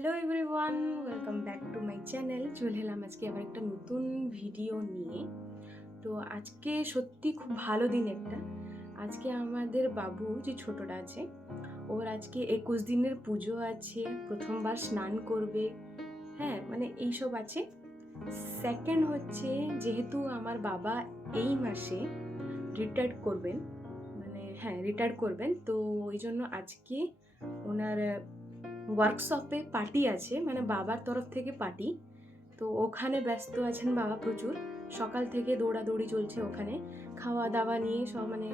Hello everyone, welcome back to my channel. চলে এলাম আজকে আবার একটা নতুন ভিডিও নিয়ে। তো আজকে সত্যি খুব ভালো দিন একটা। আজকে আমাদের বাবু যে ছোটটা আছে, ওর আজকে 21 দিনের পুজো আছে, প্রথমবার স্নান করবে। হ্যাঁ, মানে এইসব আছে। সেকেন্ড হচ্ছে, যেহেতু আমার বাবা এই মাসে রিটায়ার্ড করবেন, রিটায়ার্ড করবেন, তো ওই জন্য আজকে ওনার ওয়ার্কশপে পার্টি আছে, মানে বাবার তরফ থেকে পার্টি। তো ওখানে ব্যস্ত আছেন বাবা প্রচুর। সকাল থেকে দৌড়াদৌড়ি চলছে ওখানে, খাওয়া দাওয়া নিয়ে সব, মানে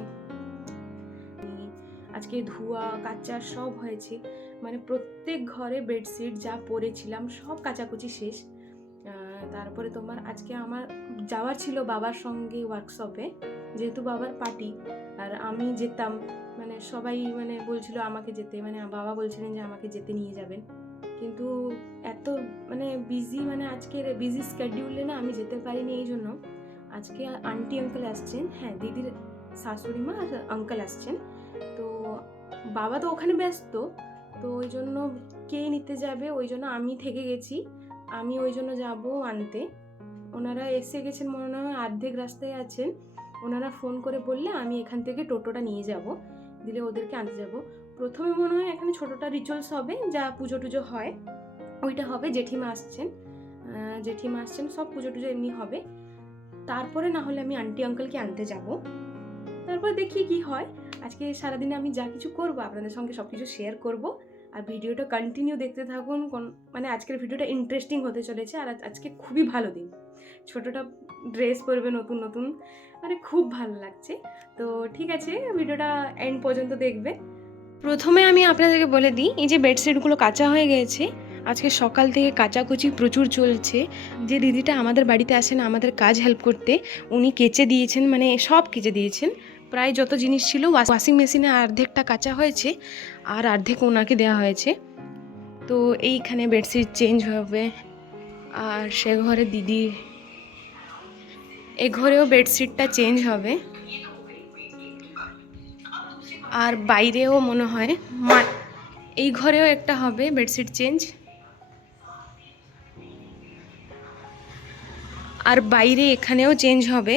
আজকে ধোয়া কাচা সব হয়েছে। মানে প্রত্যেক ঘরে বেডশিট যা পরেছিলাম সব কাচাকুচি শেষ। তারপরে তোমার আজকে আমার যাওয়ার ছিল বাবার সঙ্গে ওয়ার্কশপে, যেহেতু বাবার পার্টি আর আমি যেতাম। মানে সবাই মানে বলছিল আমাকে যেতে, মানে বাবা বলছিলেন যে আমাকে যেতে নিয়ে যাবেন, কিন্তু এত মানে বিজি, মানে আজকের বিজি স্কেডিউলে না আমি যেতে পারিনি। এই জন্য আজকে আন্টি আঙ্কেল আসছেন, হ্যাঁ দিদির শাশুড়ি মা আর আঙ্কেল আসছেন। তো বাবা তো ওখানে ব্যস্ত, তো ওই জন্য কে নিতে যাবে, ওই জন্য আমি থেকে গেছি। আমি ওই জন্য যাবো আনতে। ওনারা এসে গেছেন, মনে হয় অর্ধেক রাস্তায় আছেন। ওনারা ফোন করে বললে আমি এখান থেকে টোটোটা নিয়ে যাব, দিলে ওদেরকে আনতে যাব। প্রথমে মনে হয় এখানে ছোটোটা রিচুয়ালস হবে, যা পুজো টুজো হয় ওইটা হবে। জেঠিমা আসছেন, সব পুজো টুজো এমনি হবে। তারপরে না হলে আমি আন্টি আঙ্কেলকে আনতে যাব। তারপর দেখি কি হয়। আজকে সারাদিনে আমি যা কিছু করবো আপনাদের সঙ্গে সব কিছু শেয়ার করবো। আর ভিডিওটা কন্টিনিউ দেখতে থাকুন, মানে আজকের ভিডিওটা ইন্টারেস্টিং হতে চলেছে। আর আজকে খুবই ভালো দিন, ছোটোটা ড্রেস পরবে নতুন নতুন, মানে খুব ভালো লাগছে। তো ঠিক আছে, ভিডিওটা এন্ড পর্যন্ত দেখবে। প্রথমে আমি আপনাদেরকে বলে দিই, এই যে বেডশিটগুলো কাচা হয়ে গেছে। আজকে সকাল থেকে কাচাকুচি প্রচুর চলছে। যে দিদিটা আমাদের বাড়িতে আসেন আমাদের কাজ হেল্প করতে, উনি কেচে দিয়েছেন, মানে সব কেচে দিয়েছেন। প্রায় যত জিনিস ছিল ওয়াশিং মেশিনে অর্ধেকটা কাচা হয়েছে আর অর্ধেক ওনাকে দেওয়া হয়েছে। তো এইখানে বেডশিট চেঞ্জ হবে। আর সে ঘরে দিদি, এ ঘরেও বেডশিটটা চেঞ্জ হবে। আর বাইরেও মনে হয় এই ঘরেও একটা হবে বেডশিট চেঞ্জ। আর বাইরে এখানেও চেঞ্জ হবে।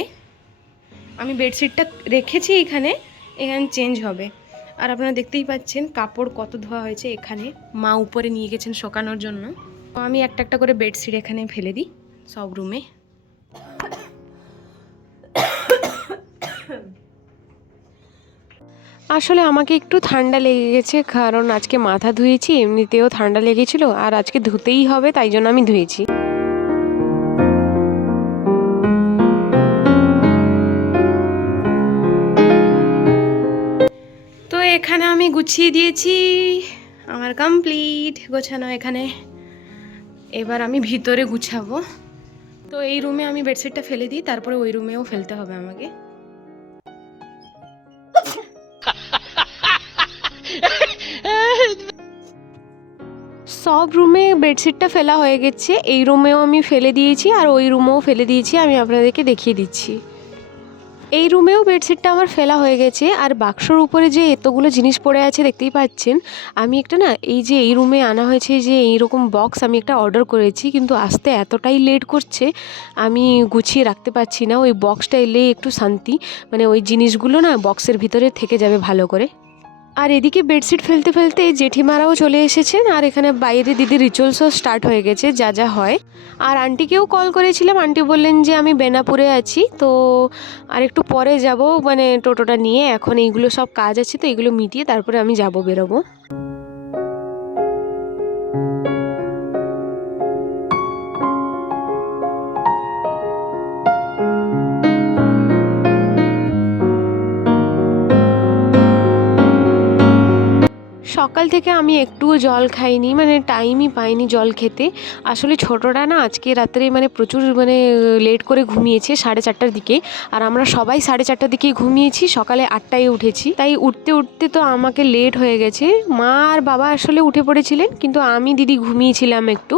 আমি বেডশিটটা রেখেছি এখানে চেঞ্জ হবে। আর আপনারা দেখতেই পাচ্ছেন কাপড় কত ধোয়া হয়েছে। এখানে মা উপরে নিয়ে গেছেন শোকানোর জন্য। তো আমি একটা একটা করে বেডশিট এখানে ফেলে দিই সব রুমে। আসলে আমাকে একটু ঠান্ডা লেগে গেছে, কারণ আজকে মাথা ধুয়েছি, এমনিতেও ঠান্ডা লেগেছিল আর আজকে ধুতেই হবে, তাই জন্য আমি ধুয়েছি। তো এখানে আমি গুছিয়ে দিয়েছি, আমার কমপ্লিট গোছানো এখানে। এবার আমি ভিতরে গুছাবো। তো এই রুমে আমি বেডশিটটা ফেলে দিই, তারপরে ওই রুমেও ফেলতে হবে আমাকে। সব রুমে বেডশিটটা ফেলা হয়ে গেছে, এই রুমেও আমি ফেলে দিয়েছি আর ওই রুমেও ফেলে দিয়েছি। আমি আপনাদেরকে দেখিয়ে দিচ্ছি। এই রুমেও বেডশিটটা আমার ফেলা হয়ে গেছে। আর বাক্সর উপরে যে এতগুলো জিনিস পড়ে আছে দেখতেই পাচ্ছেন। আমি একটা না, এই যে এই রুমে আনা হয়েছে যে এইরকম বক্স, আমি একটা অর্ডার করেছি, কিন্তু আসতে এতটাই লেট করছে আমি গুছিয়ে রাখতে পারছি না। ওই বক্সটা এলে একটু শান্তি, মানে ওই জিনিসগুলো না বক্সের ভিতরে থেকে যাবে ভালো করে। আর এদিকে বেডশিট ফেলতে ফেলতে জেঠিমারাও চলে এসেছেন, আর এখানে বাইরে দিদির রিচুয়ালসও স্টার্ট হয়ে গেছে, যা যা হয়। আর আন্টিকেও কল করেছিলাম, আন্টি বললেন যে আমি বেনাপুরে আছি, তো আর একটু পরে যাব, মানে টোটোটা নিয়ে। এখন এইগুলো সব কাজ আছে, তো এগুলো মিটিয়ে তারপরে আমি বেরোবো। সকাল থেকে আমি একটুও জল খাইনি, মানে টাইমই পাইনি জল খেতে। আসলে ছোটোটা না আজকে রাত্রে মানে প্রচুর মানে লেট করে ঘুমিয়েছে 4:30টার দিকে। আর আমরা সবাই 4:30টার দিকেই ঘুমিয়েছি, সকালে 8টায় উঠেছি। তাই উঠতে উঠতে তো আমাকে লেট হয়ে গেছে। মা আর বাবা আসলে উঠে পড়েছিলেন, কিন্তু আমি দিদি ঘুমিয়েছিলাম একটু।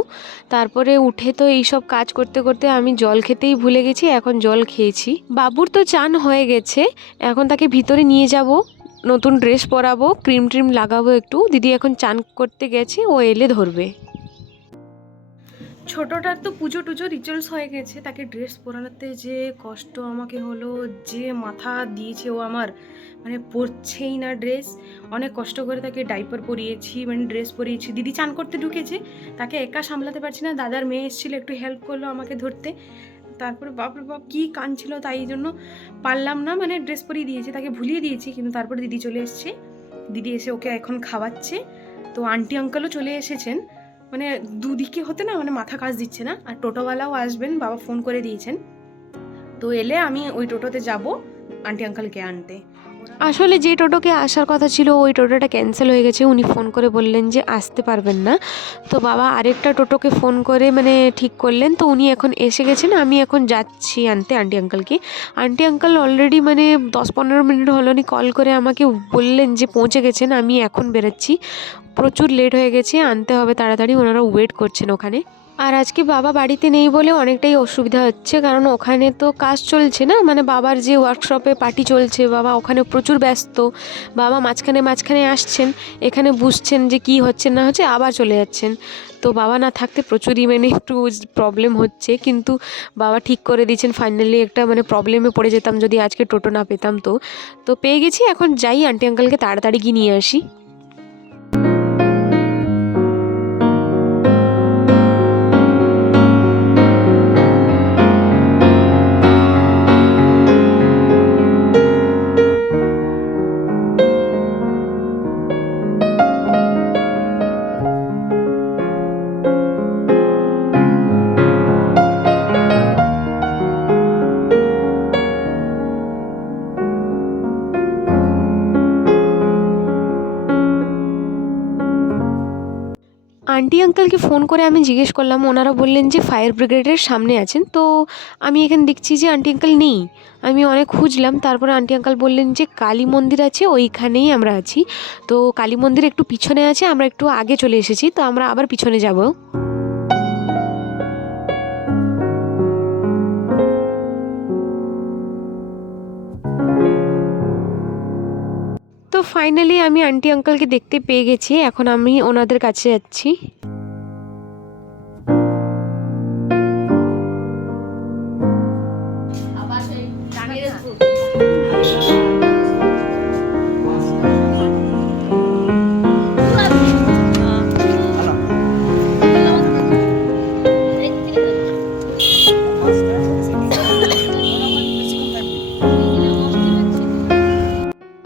তারপরে উঠে তো এইসব কাজ করতে করতে আমি জল খেতেই ভুলে গেছি। এখন জল খেয়েছি। বাবুর তো চান হয়ে গেছে, এখন তাকে ভিতরে নিয়ে যাব, নতুন ড্রেস পরাবো, ক্রিম ট্রিম লাগাবো একটু। দিদি এখন চান করতে গেছে, ও এলে ধরবে। ছোটটার তো পুজো টুজো রিচুয়ালস হয়ে গেছে, তাকে ড্রেস পরানোতে যে কষ্ট আমাকে হলো, যে মাথা দিয়েছে ও আমার, মানে পরছেই না ড্রেস। অনেক কষ্ট করে তাকে ডাইপার পরিয়েছি, মানে ড্রেস পরিয়েছি। দিদি চান করতে ঢুকেছে, তাকে একা সামলাতে পারছি না, দাদার মেয়ে এসেছিলো, একটু হেল্প করলো আমাকে ধরতে। তারপরে বাপরে বাপ কী কাঁদছিল, তাই জন্য পারলাম না, মানে ড্রেস পরিয়ে দিয়েছি, তাকে ভুলিয়ে দিয়েছি। কিন্তু তারপরে দিদি চলে এসছে, দিদি এসে ওকে এখন খাওয়াচ্ছে। তো আন্টি আঙ্কেলও চলে এসেছেন, মানে দুদিকে হতে না, মানে মাথা কাজ দিচ্ছে না। আর টোটোওয়ালাও আসবেন, বাবা ফোন করে দিয়েছেন। তো এলে আমি ওই টোটোতে যাব আন্টি আঙ্কেলকে আনতে। আসলে যে টোটোকে আসার কথা ছিল ওই টোটোটা ক্যান্সেল হয়ে গেছে, উনি ফোন করে বললেন যে আসতে পারবেন না। তো বাবা আরেকটা টোটোকে ফোন করে মানে ঠিক করলেন, তো উনি এখন এসে গেছেন। আমি এখন যাচ্ছি আনতে আন্টি আঙ্কেলকে। আন্টি আঙ্কেল অলরেডি মানে 10-15 মিনিট হলো নি কল করে আমাকে বললেন যে পৌঁছে গেছেন, আমি এখন বেরোচ্ছি। প্রচুর লেট হয়ে গেছে, আনতে হবে তাড়াতাড়ি, ওনারা ওয়েট করছেন ওখানে। আর আজকে বাবা বাড়িতে নেই বলে অনেকটাই অসুবিধা হচ্ছে, কারণ ওখানে তো কাজ চলছে না, মানে বাবার যে ওয়ার্কশপে পার্টি চলছে, বাবা ওখানে প্রচুর ব্যস্ত। বাবা মাঝখানে মাঝখানে আসছেন, এখানে বুঝছেন যে কি হচ্ছে না হচ্ছে, আবার চলে যাচ্ছেন। তো বাবা না থাকতে প্রচুরই মানে একটু প্রবলেম হচ্ছে, কিন্তু বাবা ঠিক করে দিয়েছেন ফাইনালি। একটা মানে প্রবলেমে পড়ে যেতাম যদি আজকে টোটো না পেতাম। তো পেয়ে গেছি, এখন যাই আন্টি আঙ্কেলকে তাড়াতাড়ি গিয়ে নিয়ে আসি। আন্টি আঙ্কেলকে ফোন করে আমি জিজ্ঞেস করলাম, ওনারা বললেন যে ফায়ার ব্রিগেডের সামনে আছেন। তো আমি এখানে দেখছি যে আন্টি আঙ্কেল নেই। আমি অনেক খুঁজলাম, তারপরে আন্টি আঙ্কেল বললেন যে কালী মন্দির আছে ওইখানেই আমরা আছি। তো কালী মন্দির একটু পিছনে আছে, আমরা একটু আগে চলে এসেছি, তো আমরা আবার পিছনে যাব। তো ফাইনালি আমি আন্টি আঙ্কেলকে দেখতে পেয়ে গেছি, এখন আমি ওনাদের কাছে যাচ্ছি।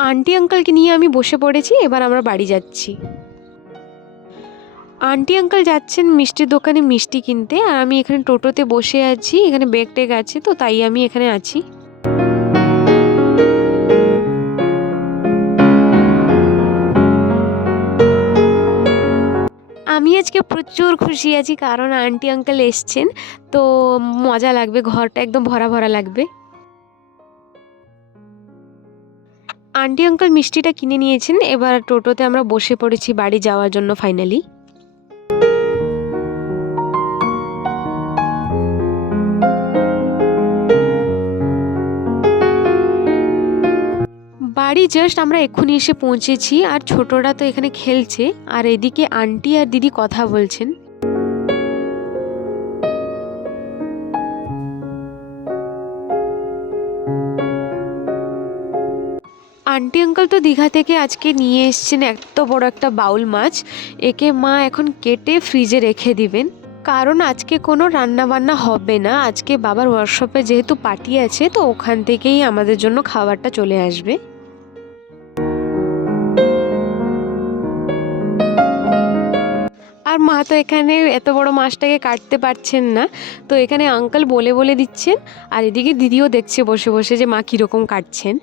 আন্টি আঙ্কেলকে নিয়ে আমি বসে পড়েছি, এবার আমরা বাড়ি যাচ্ছি। আন্টি আঙ্কেল যাচ্ছেন মিষ্টির দোকানে মিষ্টি কিনতে, আর আমি এখানে টোটোতে বসে আছি, এখানে ব্যাগ ট্যাগ আছে, তো তাই আমি এখানে আছি। আমি আজকে প্রচুর খুশি আছি, কারণ আন্টি আঙ্কেল এসছেন, তো মজা লাগবে, ঘরটা একদম ভরা ভরা লাগবে। আন্টি আঙ্কেল মিষ্টিটা কিনে নিয়েছেন, এবার টোটোতে আমরা বসে পড়েছি বাড়ি যাওয়ার জন্য ফাইনালি। বাড়ি জাস্ট আমরা এক্ষুনি এসে পৌঁছেছি, আর ছোটরা তো এখানে খেলছে, আর এদিকে আন্টি আর দিদি কথা বলছেন। আন্টি আঙ্কেল তো দীঘা থেকে আজকে নিয়ে এসছেন এত বড় একটা বাউল মাছ, একে মা এখন কেটে ফ্রিজে রেখে দিবেন, কারণ আজকে কোনো রান্না বান্না হবে না। আজকে বাবার ওয়ার্কশপে যেহেতু পার্টি আছে, তো ওখান থেকেই আমাদের জন্য খাবারটা চলে আসবে। আর মা তো এখানে এত বড় মাছটাকে কাটতে পারছেন না, তো এখানে আঙ্কেল বলে বলে দিচ্ছেন, আর এদিকে দিদিও দেখছে বসে বসে যে মা কীরকম কাটছেন।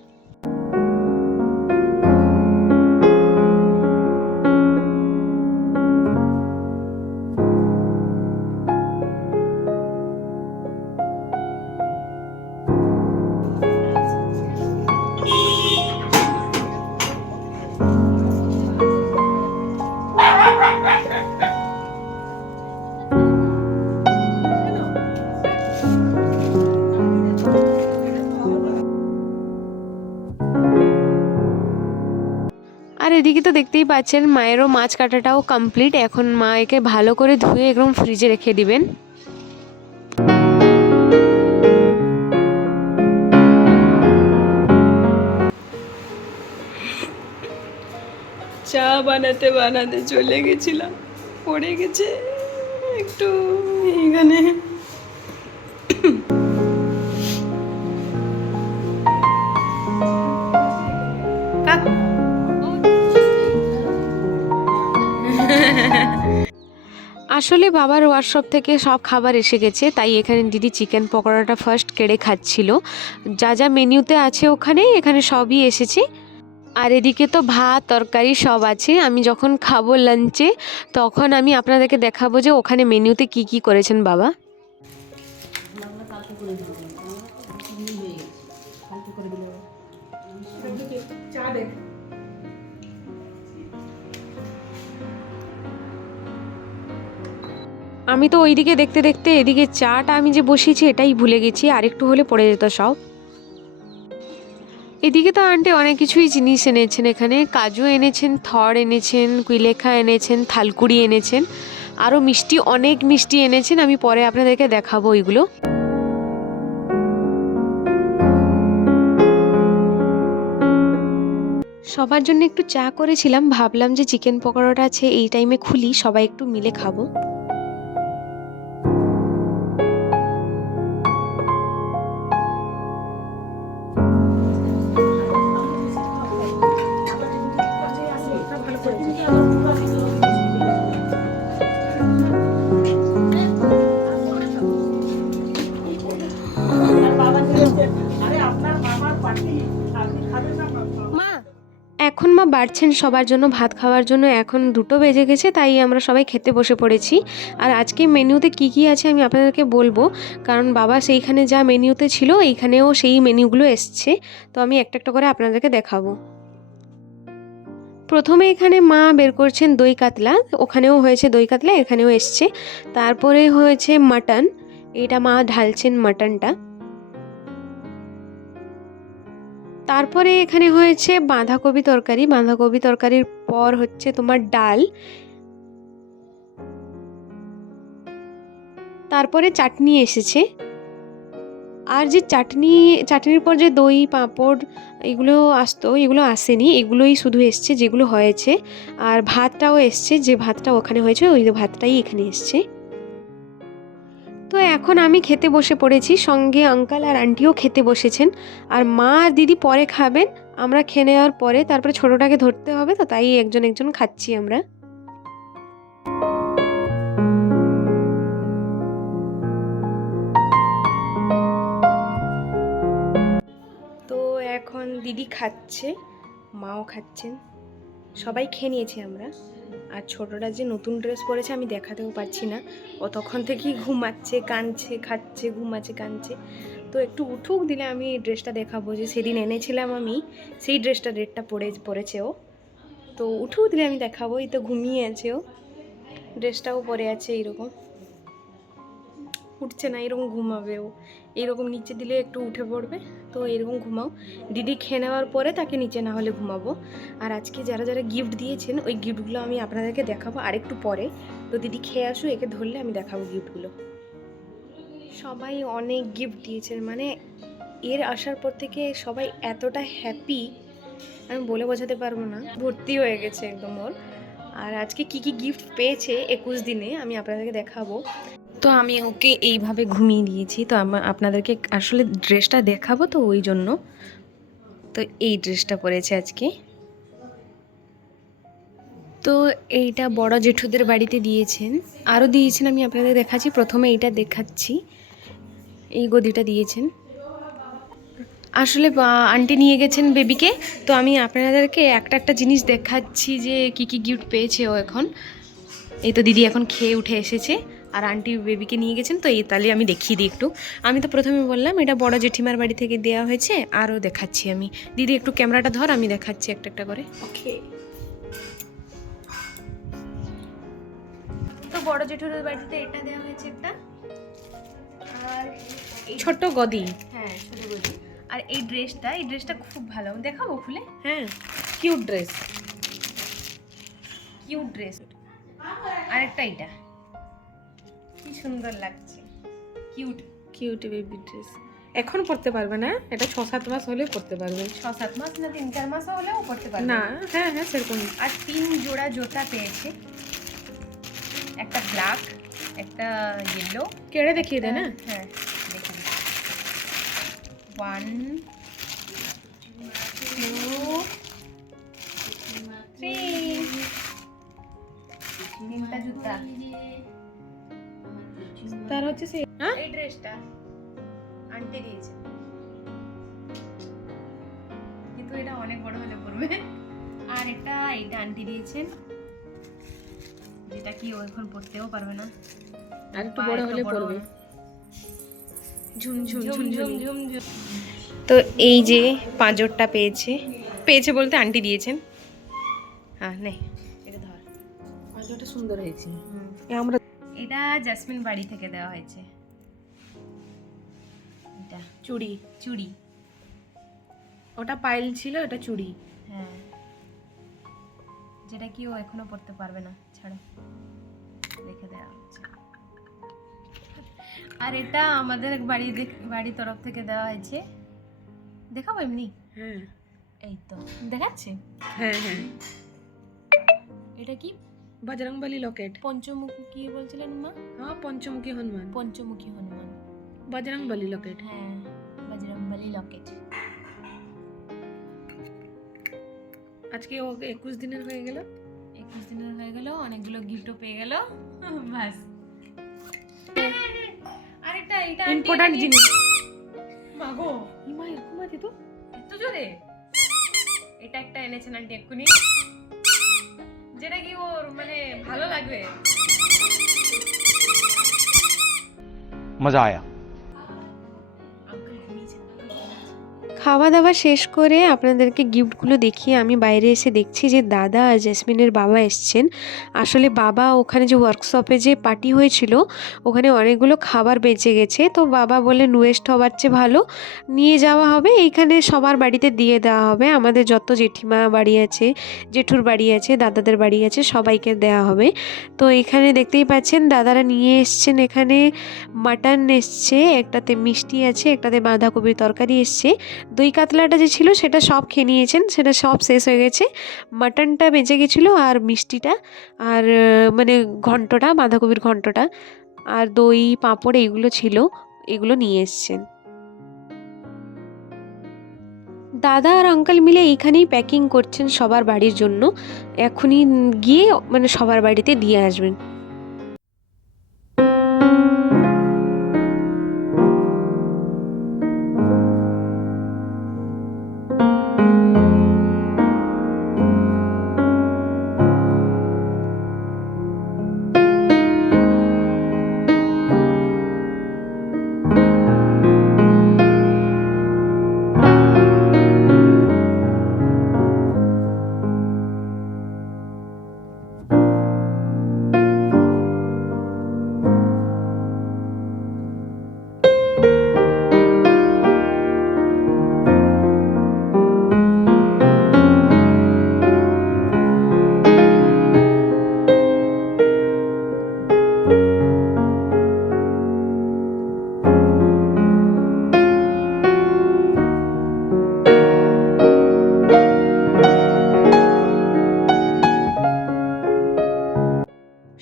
আর এদিকে তো দেখতেই পাচ্ছেন মায়েরও মাছ কাটাটাও কমপ্লিট, এখন মা একে ভালো করে ধুয়ে একদম ফ্রিজে রেখে দিবেন। বানাতে বানাতে চলে গেছিলাম, পড়ে গেছে একটু এখানে। আসলে বাবার ওয়ার্কশপ থেকে সব খাবার এসে গেছে, তাই এখানে দিদি চিকেন পকোড়াটা ফার্স্ট কেড়ে খাচ্ছিল। যা যা মেনুতে আছে এখানে সবই এসেছে। আর এদিকে তো ভাত তরকারি সব আছে। আমি যখন খাবো লাঞ্চে তখন আমি আপনাদেরকে দেখাবো যে ওখানে মেনুতে কি কি করেছেন বাবা। আমি তো ওইদিকে দেখতে দেখতে এদিকে চাটা আমি যে বসিয়েছি এটাই ভুলে গেছি, আর একটু হলে পড়ে যেত সব। এদিকে তো আন্টি অনেক কিছুই জিনিস এনেছেন, এখানে কাজু এনেছেন, থড় এনেছেন, কুইলেখা এনেছেন, থালকুড়ি এনেছেন, আরও মিষ্টি অনেক মিষ্টি এনেছেন। আমি পরে আপনাদেরকে দেখাবো ওইগুলো। সবার জন্য একটু চা করেছিলাম, ভাবলাম যে চিকেন পকোড়াটা আছে এই টাইমে খুলি, সবাই একটু মিলে খাবো। এখন মা বাড়ছেন সবার জন্য ভাত খাওয়ার জন্য। এখন 2টো বেজে গেছে, তাই আমরা সবাই খেতে বসে পড়েছি। আর আজকে মেনুতে কি কি আছে আমি আপনাদেরকে বলবো, কারণ বাবা সেইখানে যা মেনুতে ছিল এইখানেও সেই মেনুগুলো এসছে, তো আমি একটা একটা করে আপনাদেরকে দেখাবো। প্রথমে এখানে মা বের করছেন দই কাতলা, ওখানেও হয়েছে দই কাতলা, এখানেও এসছে। তারপরে হয়েছে মাটন, এটা মা ঢালছেন মাটনটা। তারপরে এখানে হয়েছে বাঁধাকপি তরকারি, বাঁধাকপি তরকারির পর হচ্ছে তোমার ডাল, তারপরে চাটনি এসেছে। আর যে চাটনির পর যে দই পাঁপড় এগুলো আসতো, এগুলো আসেনি, এগুলোই শুধু এসছে যেগুলো হয়েছে। আর ভাতটাও এসছে, যে ভাতটা ওখানে হয়েছে ওই ভাতটাই এখানে এসছে। তো এখন আমি খেতে বসে পড়েছি, সঙ্গে আঙ্কেল আর আন্টিও খেতে বসেছেন। আর মা আর দিদি পরে খাবেন, আমরা খেয়ে নেওয়ার পরে তারপরে ছোটোটাকে ধরতে হবে, তো তাই একজন একজন খাচ্ছি আমরা। তো এখন দিদি খাচ্ছে, মাও খাচ্ছেন, সবাই খেয়ে নিয়েছি আমরা। আর ছোটটা যে নতুন ড্রেস পরেছে আমি দেখাতেও পারছি না, ও তখন থেকেই ঘুমাচ্ছে, কাঁদছে, খাচ্ছে, ঘুমাচ্ছে, কাঁদছে। তো একটু উঠুক, দিলে আমি এই ড্রেসটা দেখাবো যে সেদিন এনেছিলাম আমি, সেই ড্রেসটা পরেছে ও। তো উঠুক, দিলে আমি দেখাবো। এই তো ঘুমিয়ে আছে ও, ড্রেসটাও পরে আছে এইরকম, উঠছে না, এরকম ঘুমাবে ও। এইরকম নিচে দিলে একটু উঠে পড়বে, তো এরকম ঘুমাও। দিদি খেয়ে নেওয়ার পরে তাকে নিচে না হলে ঘুমাবো। আর আজকে যারা যারা গিফট দিয়েছেন ওই গিফটগুলো আমি আপনাদেরকে দেখাবো আরেকটু পরে। তো দিদি খেয়ে আসুক, একে ধরলে আমি দেখাবো গিফটগুলো। সবাই অনেক গিফট দিয়েছেন, মানে এর আসার পর থেকে সবাই এতটা হ্যাপি আমি বলে বোঝাতে পারবো না, ভর্তি হয়ে গেছে একদম ওর। আর আজকে কি কি গিফট পেয়েছে 21 দিনে আমি আপনাদেরকে দেখাবো। তো আমি ওকে এইভাবে ঘুমিয়ে দিয়েছি, তো আপনাদেরকে আসলে ড্রেসটা দেখাবো, তো ওই জন্য তো এই ড্রেসটা পরেছে আজকে। তো এইটা বড় জেঠুদের বাড়িতে দিয়েছেন, আরও দিয়েছেন, আমি আপনাদের দেখাচ্ছি। প্রথমে এইটা দেখাচ্ছি, এই গদিটা দিয়েছেন। আসলে আন্টি নিয়ে গেছেন বেবিকে, তো আমি আপনাদেরকে একটা একটা জিনিস দেখাচ্ছি যে কি কি গিফট পেয়েছে ও এখন। এই তো দিদি এখন খেয়ে উঠে এসেছে, আর আন্টি বেবিকে নিয়ে গেছেন, তো এই তাহলে আমি দেখিয়ে দিই একটু। আমি তো প্রথমে বললাম এটা বড় জেঠিমার বাড়ি থেকে দেওয়া হয়েছে, আরও দেখাচ্ছি আমি। দিদি একটু ক্যামেরাটা ধর, আমি দেখাচ্ছি একটা একটা করে। ওকে, তো বড় জেঠুরের বাড়িতে এটা দেওয়া হয়েছে একটা, আর এই ছোট্ট গদি, হ্যাঁ ছোট গদি। আর এই ড্রেসটা খুব ভালো, দেখাবো খুলে। হ্যাঁ, কিউট ড্রেস। আরেকটা এটা কি সুন্দর লাগছে, কিউট বেবি ড্রেস। এখন পড়তে পারবে না, এটা 6-7 মাস হলে পড়তে পারবে। 6-7 মাস না 3-4 মাস হলেও পড়তে পারবে না, হ্যাঁ হ্যাঁ সেরকম। আর 3 জোড়া জুতা পেয়েছে, একটা ব্ল্যাক, একটা ইয়েলো। কেড়ে দেখিয়ে দে না। হ্যাঁ দেখুন, 1 2 3 তিনটা জুতা। তার হচ্ছে সেই হ্যাঁ এই ড্রেসটা আন্টি দিয়েছে, কিন্তু এটা অনেক বড় হলে পড়বে। আর এটা আন্টি দিয়েছেন, যেটা কি ও এখন পড়তেও পারবে না, আর একটু বড় হলে পড়বে। ঝুম ঝুম ঝুম ঝুম ঝুম। তো এই যে পাঁজরটা পেয়েছে বলতে আন্টি দিয়েছেন। হ্যাঁ নে এটা ধর, পাঁজরটা সুন্দর হয়েছে। আমরা এটা জাসমিন বাড়ি থেকে দেওয়া হয়েছে। এটা চুড়ি, ওটা পাইল ছিল, এটা চুড়ি। হ্যাঁ, যেটা কি ও এখনো পড়তে পারবে না, ছাড়ো রেখে দেওয়া হচ্ছে। আর এটা আমাদের বাড়ির তরফ থেকে দেওয়া হয়েছে, দেখাবো এমনি। হ্যাঁ এই তো দেখাচ্ছে। হ্যাঁ হ্যাঁ, এটা কি বজরংবলী লকেট। পঞ্চমুখী কি বলছিলেন মা? হ্যাঁ পঞ্চমুখী হনুমান, পঞ্চমুখী হনুমান, বজরংবলী লকেট। হ্যাঁ বজরংবলী লকেট। আজকে ও 21 দিনের হয়ে গেল। 21 দিনের হয়ে গেল, অনেকগুলো গিফটও পেয়ে গেল। বাস। আরেকটা এটা ইম্পর্টেন্ট জিনিস। মাগো ইমা এরকম আছে তো এত জোরে। এটা একটা এনেছেন আন্টি এক্ষুনি, যেটা কি ওর মানে ভালো লাগবে। मजा आया। খাওয়া দাওয়া শেষ করে আপনাদেরকে গিফটগুলো দেখিয়ে আমি বাইরে এসে দেখছি যে দাদা আর জেসমিনের বাবা এসছেন। আসলে বাবা ওখানে যে ওয়ার্কশপে যে পার্টি হয়েছিল ওখানে অনেকগুলো খাবার বেঁচে গেছে, তো বাবা বললেন ওয়েস্ট হওয়ার চেয়ে ভালো নিয়ে যাওয়া হবে, এইখানে সবার বাড়িতে দিয়ে দেওয়া হবে। আমাদের যত জেঠিমা বাড়ি আছে, জেঠুর বাড়ি আছে, দাদাদের বাড়ি আছে, সবাইকে দেওয়া হবে। তো এখানে দেখতেই পাচ্ছেন দাদারা নিয়ে এসছেন, এখানে মাটন এসছে, একটাতে মিষ্টি আছে, একটাতে বাঁধাকপির তরকারি এসছে। দই কাতলাটা যে ছিল সেটা সব খেয়ে নিয়েছেন, সেটা সব শেষ হয়ে গেছে। মাটনটা বেঁচে গেছিলো আর মিষ্টিটা আর মানে ঘন্টটা, বাঁধাকপির ঘন্টটা আর দই পাঁপড় এইগুলো ছিল, এগুলো নিয়ে এসছেন। দাদা আর আঙ্কেল মিলে এইখানেই প্যাকিং করছেন সবার বাড়ির জন্য, এখনই গিয়ে মানে সবার বাড়িতে দিয়ে আসবেন।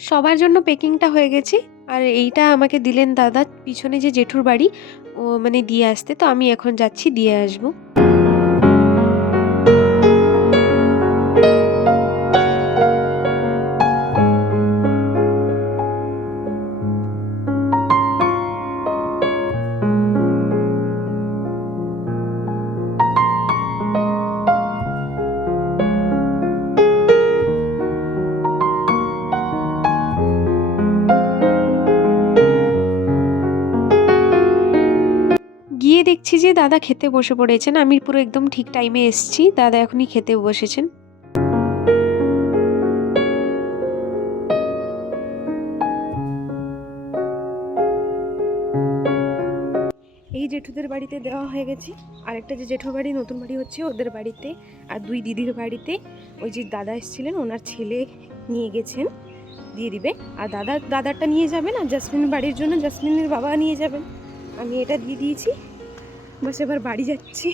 সবার জন্য প্যাকিংটা হয়ে গেছে, আর এইটা আমাকে দিলেন দাদা, পিছনে যে জেঠুর বাড়ি ও মানে দিয়ে আসতে, তো আমি এখন যাচ্ছি দিয়ে আসবো। গিয়ে দেখছি যে দাদা খেতে বসে পড়েছেন, আমি পুরো একদম ঠিক টাইমে এসেছি, দাদা এখনই খেতে বসেছেন। এই জেঠুদের বাড়িতে দেওয়া হয়ে গেছে, আরেকটা যে জেঠুর বাড়ি নতুন বাড়ি হচ্ছে ওদের বাড়িতে, আর দুই দিদির বাড়িতে ওই যে দাদা এসেছিলেন ওনার ছেলে নিয়ে গেছেন, দিয়ে দিবে। আর দাদারটা নিয়ে যাবেন, আর জাসমিনের বাড়ির জন্য জাসমিনের বাবা নিয়ে যাবেন। আমি এটা দিয়ে দিয়েছি, বাস এবার বাড়ি যাচ্ছি।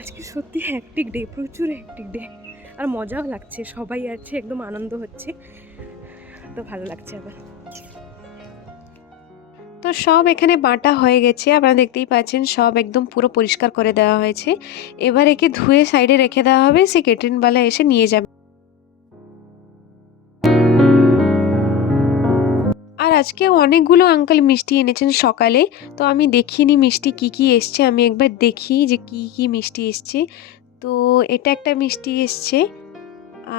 আজকে সত্যি হ্যাকটিক ডে, প্রচুর হ্যাকটিক ডে, আর মজাও লাগছে, সবাই আছে, একদম আনন্দ হচ্ছে, তো ভালো লাগছে আবার। তো সব এখানে বাটা হয়ে গেছে, আপনারা দেখতেই পাচ্ছেন সব একদম পুরো পরিষ্কার করে দেওয়া হয়েছে। এবার একে ধুয়ে সাইডে রেখে দেওয়া হবে, সে কেটারিনওয়ালা এসে নিয়ে যাবে। আর আজকে অনেকগুলো আঙ্কেল মিষ্টি এনেছেন সকালে, তো আমি দেখিনি মিষ্টি কি কি এসছে, আমি একবার দেখি যে কি কি মিষ্টি এসছে। তো এটা একটা মিষ্টি এসছে,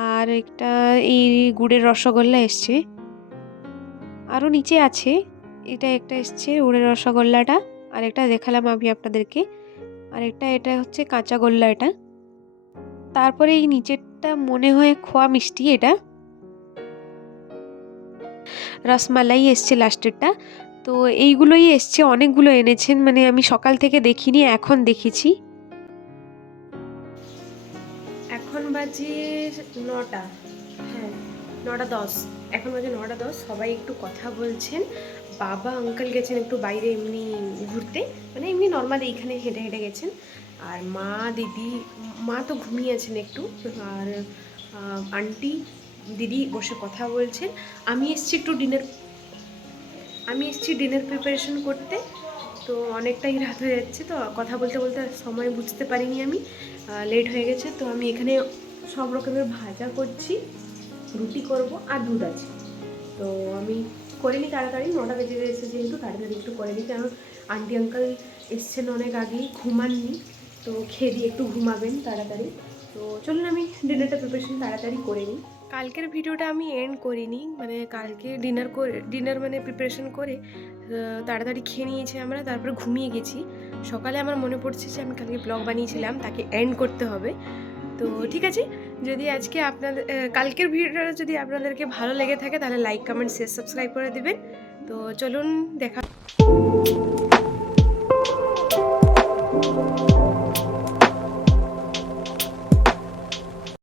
আর একটা এই গুড়ের রসগোল্লা এসছে, আরও নিচে আছে, এটা একটা এসছে গুড়ের রসগোল্লাটা, আর একটা দেখালাম আমি আপনাদেরকে, আর এটা হচ্ছে কাঁচা গোল্লা এটা। তারপরে এই নিচেরটা মনে হয় খোয়া মিষ্টি, এটা রসমালাই এসছে লাস্টেরটা। তো এইগুলোই এসছে, অনেকগুলো এনেছেন, মানে আমি সকাল থেকে দেখিনি, এখন দেখেছি। এখন বাজে 9টা, হ্যাঁ 9টা 10, এখন বাজে 9টা 10। সবাই একটু কথা বলছেন, বাবা আঙ্কেল গেছেন একটু বাইরে এমনি ঘুরতে, মানে এমনি নর্মাল এইখানে হেঁটে হেঁটে গেছেন। আর মা দিদি, মা তো ঘুমিয়েছেন একটু, আর আন্টি দিদি বসে কথা বলছেন। আমি এসছি ডিনার প্রিপারেশন করতে, তো অনেকটাই রাত হয়ে যাচ্ছে, তো কথা বলতে বলতে সময় বুঝতে পারিনি, আমি লেট হয়ে গেছে। তো আমি এখানে সব রকমের ভাজা করছি, রুটি করব, আর দুধ আছে। তো আমি করে নিই তাড়াতাড়ি, 9টা বেজে গেছে যেহেতু, তাড়াতাড়ি একটু করে নিই, কারণ আন্টি আঙ্কেল এসছেন অনেক আগেই, ঘুমাননি, তো খেয়ে দিয়ে একটু ঘুমাবেন তাড়াতাড়ি। তো চলুন আমি ডিনারটা প্রিপারেশন তাড়াতাড়ি করে নিই। কালকের ভিডিওটা আমি এন্ড করিনি, মানে কালকে ডিনার মানে প্রিপারেশন করে তাড়াতাড়ি খেয়ে নিয়েছি আমরা, তারপরে ঘুমিয়ে গেছি। সকালে আমার মনে পড়ছে যে আমি কালকে ব্লগ বানিয়েছিলাম, তাকে এন্ড করতে হবে। তো ঠিক আছে, যদি আজকে আপনাদের কালকের ভিডিওটা যদি আপনাদেরকে ভালো লেগে থাকে, তাহলে লাইক কমেন্ট শেয়ার সাবস্ক্রাইব করে দেবেন। তো চলুন দেখা।